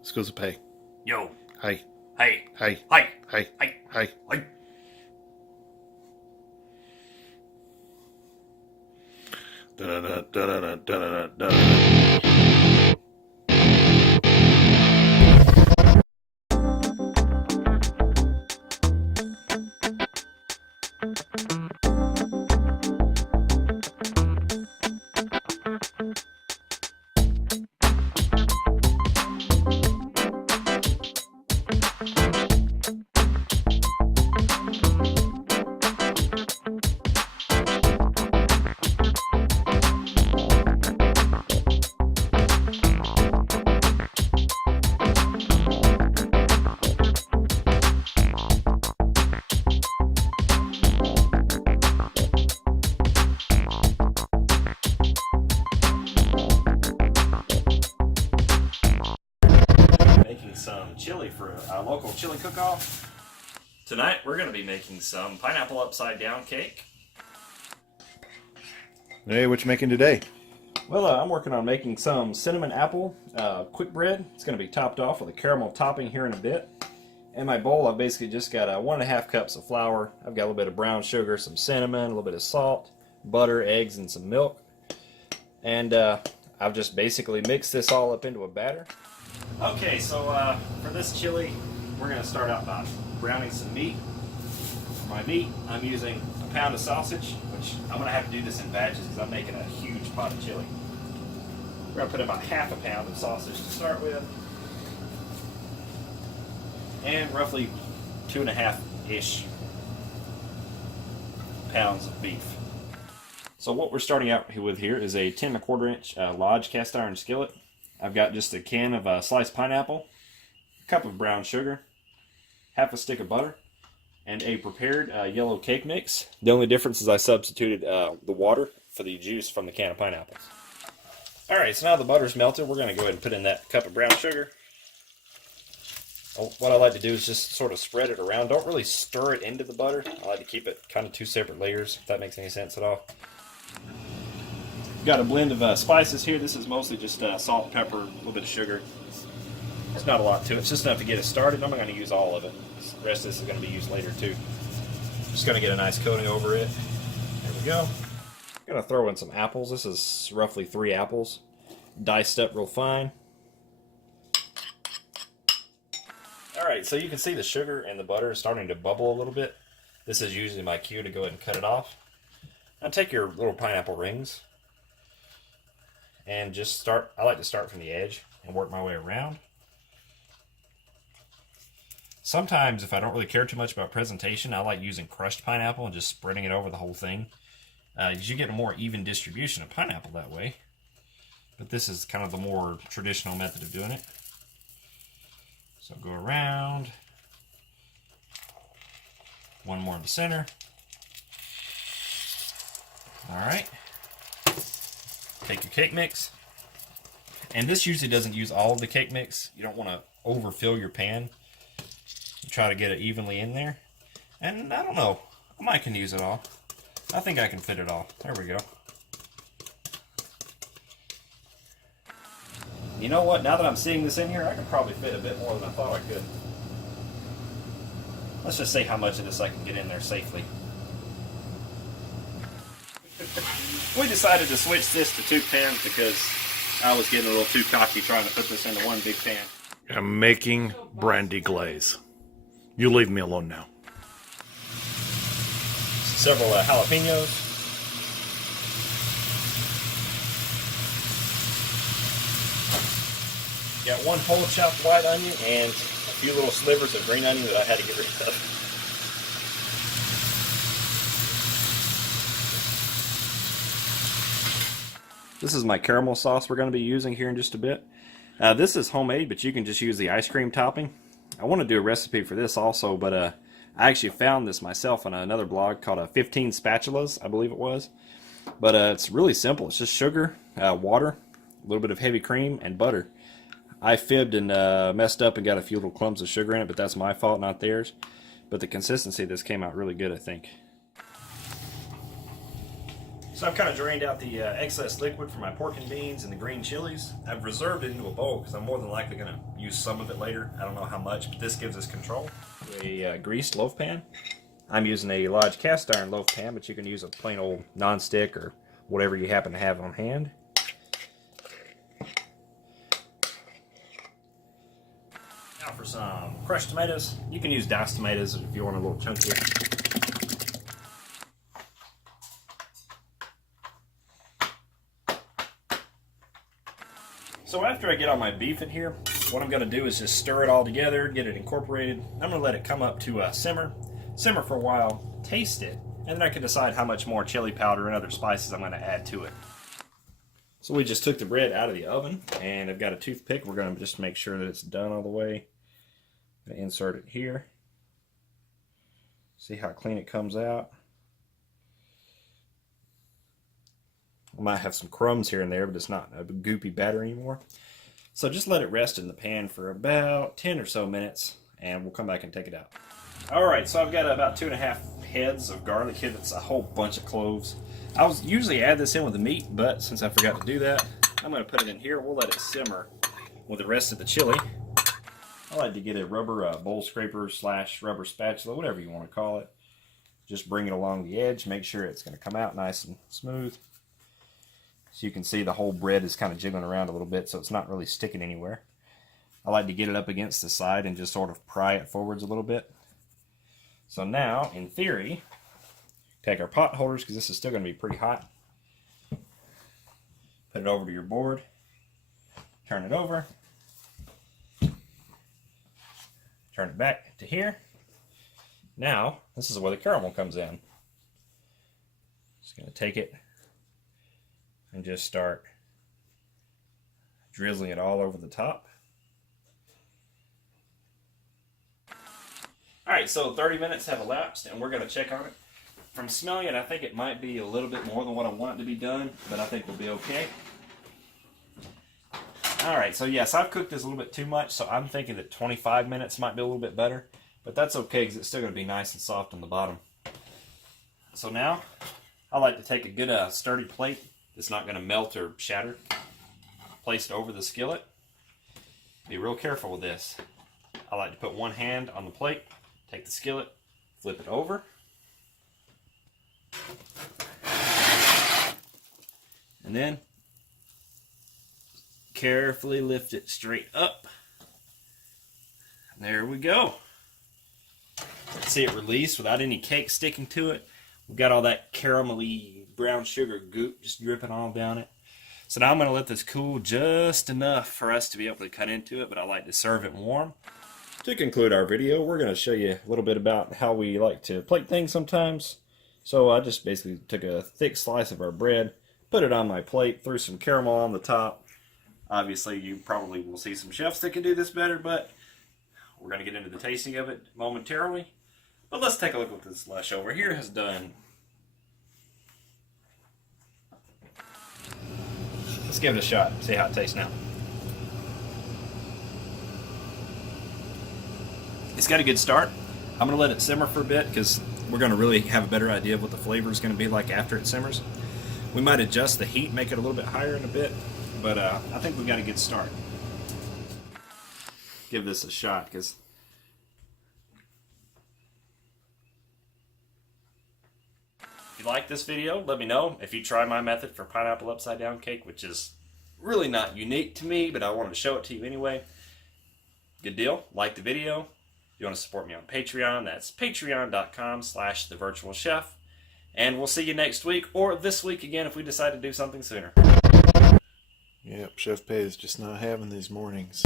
This goes to pay. Yo. Hi. Hey. Hi. Hi. Hi. Hi. Hi. Hi. Da-da-da-da-da-da-da-da. Making some chili for a local chili cook-off. Tonight we're going to be making some pineapple upside down cake. Hey, what you making today? Well, I'm working on making some cinnamon apple quick bread. It's going to be topped off with a caramel topping here in a bit. In my bowl, I've basically just got 1.5 cups of flour. I've got a little bit of brown sugar, some cinnamon, a little bit of salt, butter, eggs, and some milk. And I've just basically mixed this all up into a batter. Okay, so for this chili, we're going to start out by browning some meat. For my meat, I'm using a pound of sausage, which I'm going to have to do this in batches because I'm making a huge pot of chili. We're going to put about half a pound of sausage to start with, and roughly 2.5-ish pounds of beef. So what we're starting out with here is a 10 1/4 inch Lodge cast iron skillet. I've got just a can of sliced pineapple, a cup of brown sugar, half a stick of butter, and a prepared yellow cake mix. The only difference is I substituted the water for the juice from the can of pineapples. Alright, so now the butter's melted, we're going to go ahead and put in that cup of brown sugar. What I like to do is just sort of spread it around. Don't really stir it into the butter. I like to keep it kind of two separate layers, if that makes any sense at all. Got a blend of spices here. This is mostly just salt, pepper, a little bit of sugar. There's not a lot to it. It's just enough to get it started. I'm not going to use all of it. The rest of this is going to be used later too. Just going to get a nice coating over it. There we go. I'm going to throw in some apples. This is roughly 3 apples, diced up real fine. Alright, so you can see the sugar and the butter is starting to bubble a little bit. This is usually my cue to go ahead and cut it off. Now take your little pineapple rings and just start. I like to start from the edge and work my way around. Sometimes if I don't really care too much about presentation, I like using crushed pineapple and just spreading it over the whole thing. You get a more even distribution of pineapple that way. But this is kind of the more traditional method of doing it. So go around. One more in the center. Alright. Take your cake mix. And this usually doesn't use all of the cake mix. You don't want to overfill your pan. You try to get it evenly in there. And I don't know. I might can use it all. I think I can fit it all. There we go. You know what? Now that I'm seeing this in here, I could probably fit a bit more than I thought I could. Let's just see how much of this I can get in there safely. We decided to switch this to 2 pans because I was getting a little too cocky trying to put this into one big pan. I'm making brandy glaze. You leave me alone now. Several jalapenos. Got 1 whole chopped white onion and a few little slivers of green onion that I had to get rid of. This is my caramel sauce we're going to be using here in just a bit. This is homemade, but you can just use the ice cream topping. I want to do a recipe for this also, but I actually found this myself on another blog called 15 Spatulas, I believe it was. But it's really simple. It's just sugar, water, a little bit of heavy cream, and butter. I fibbed and messed up and got a few little clumps of sugar in it, but that's my fault, not theirs. But the consistency of this came out really good, I think. So I've kind of drained out the excess liquid from my pork and beans and the green chilies. I've reserved it into a bowl because I'm more than likely going to use some of it later. I don't know how much, but this gives us control. A greased loaf pan. I'm using a Lodge cast iron loaf pan, but you can use a plain old non-stick or whatever you happen to have on hand. Now for some crushed tomatoes. You can use diced tomatoes if you want a little chunkier. So after I get all my beef in here, what I'm going to do is just stir it all together, get it incorporated. I'm going to let it come up to simmer for a while, taste it, and then I can decide how much more chili powder and other spices I'm going to add to it. So we just took the bread out of the oven, and I've got a toothpick. We're going to just make sure that it's done all the way. I'm going to insert it here. See how clean it comes out. I might have some crumbs here and there, but it's not a goopy batter anymore. So just let it rest in the pan for about 10 or so minutes, and we'll come back and take it out. Alright, so I've got about 2.5 heads of garlic here. That's a whole bunch of cloves. I was usually add this in with the meat, but since I forgot to do that, I'm going to put it in here. We'll let it simmer with the rest of the chili. I like to get a rubber bowl scraper / rubber spatula, whatever you want to call it. Just bring it along the edge, make sure it's going to come out nice and smooth. So you can see the whole bread is kind of jiggling around a little bit, so it's not really sticking anywhere. I like to get it up against the side and just sort of pry it forwards a little bit. So now, in theory, take our pot holders, because this is still going to be pretty hot. Put it over to your board. Turn it over. Turn it back to here. Now, this is where the caramel comes in. Just going to take it and just start drizzling it all over the top. Alright, so 30 minutes have elapsed and we're going to check on it. From smelling it, I think it might be a little bit more than what I want it to be done, but I think we'll be okay. Alright, so yes, I've cooked this a little bit too much, so I'm thinking that 25 minutes might be a little bit better, but that's okay because it's still going to be nice and soft on the bottom. So now, I like to take a good sturdy plate that's not going to melt or shatter, place it over the skillet. Be real careful with this. I like to put one hand on the plate, take the skillet, flip it over, and then carefully lift it straight up. And there we go. See it release without any cake sticking to it. We've got all that caramelly brown sugar goop just dripping all down it. So now I'm going to let this cool just enough for us to be able to cut into it, but I like to serve it warm. To conclude our video, we're going to show you a little bit about how we like to plate things sometimes. So I just basically took a thick slice of our bread, put it on my plate, threw some caramel on the top. Obviously, you probably will see some chefs that can do this better, but we're going to get into the tasting of it momentarily. But let's take a look at what this lush over here has done. Let's give it a shot, see how it tastes now. It's got a good start. I'm going to let it simmer for a bit because we're going to really have a better idea of what the flavor is going to be like after it simmers. We might adjust the heat, make it a little bit higher in a bit, but I think we've got a good start. Give this a shot because if you like this video, let me know. If you try my method for pineapple upside down cake, which is really not unique to me, but I wanted to show it to you anyway. Good deal. Like the video. If you want to support me on Patreon, that's patreon.com/thevirtualchef. And we'll see you next week, or this week again if we decide to do something sooner. Yep, Chef Pay is just not having these mornings.